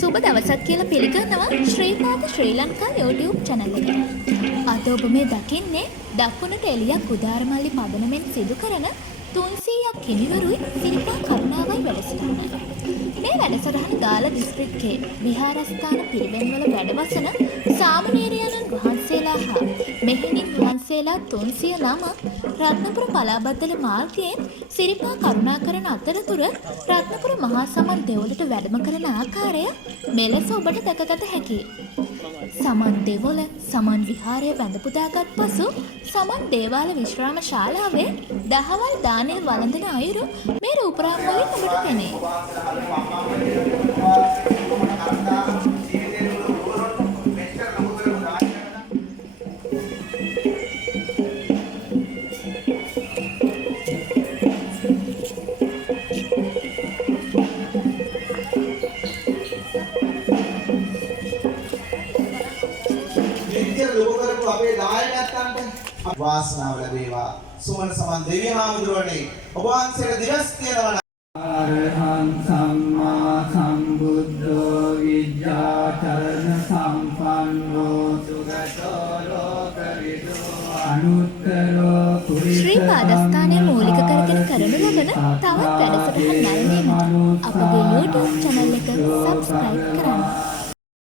සුබ දවසක් කියලා පිළිගන්නවා ශ්‍රීපාද ශ්‍රී ලංකා YouTube channel එකට. අද ඔබ මේ දකින්නේ දකුණට එළියක් උදාරමල්ලි පදනමෙන් සිදු කරන 300ක් හිමිවරුයි සිරිපා කරුණාවයි වැඩසටහන. මේ වැඩසටහන ගාල්ල දිස්ත්‍රික්කයේ විහාරස්ථාන පිරිවෙන්වල වැඩවසන සාමණේරයන්න් වහන්සේලා හා මෙහෙණින් වහන්සේලා 309 රත්නපුර පලාබද්දල මාර්ගයෙන් සිරිපා කරුණා කරන අතරතුර රත්නපුර මහා සමන් දෙවොලට වැඩම කරන ආකාරය මෙලෙස ඔබට දැකගත හැකියි. සමන් දෙවොල සමන් විහාරය වැඳ පුදාගත් පසු සමන් දේවාල විශ්‍රාම ශාලාවේ දහවල් දානය වළඳන අයුරු මේ රූපරාම වලින් ඔබට පෙනේ. වාසනාව ලැබේවා. සුමන සමන් දෙවියන් ආමඳුරනේ ඔබ වහන්සේට දිවස් තියනවා. අරහං සම්මා සම්බුද්ධෝ විද්‍යාචරණ සම්පන්නෝ සුගතෝ ලෝකවිදු අනුත්තරෝ පුරිස ශ්‍රීපාදස්ථානයේ මූලික කරගෙන කරනු ලබන තවත් වැඩසටහන් නැරඹීමට අපගේ YouTube channel එක subscribe කරන්න.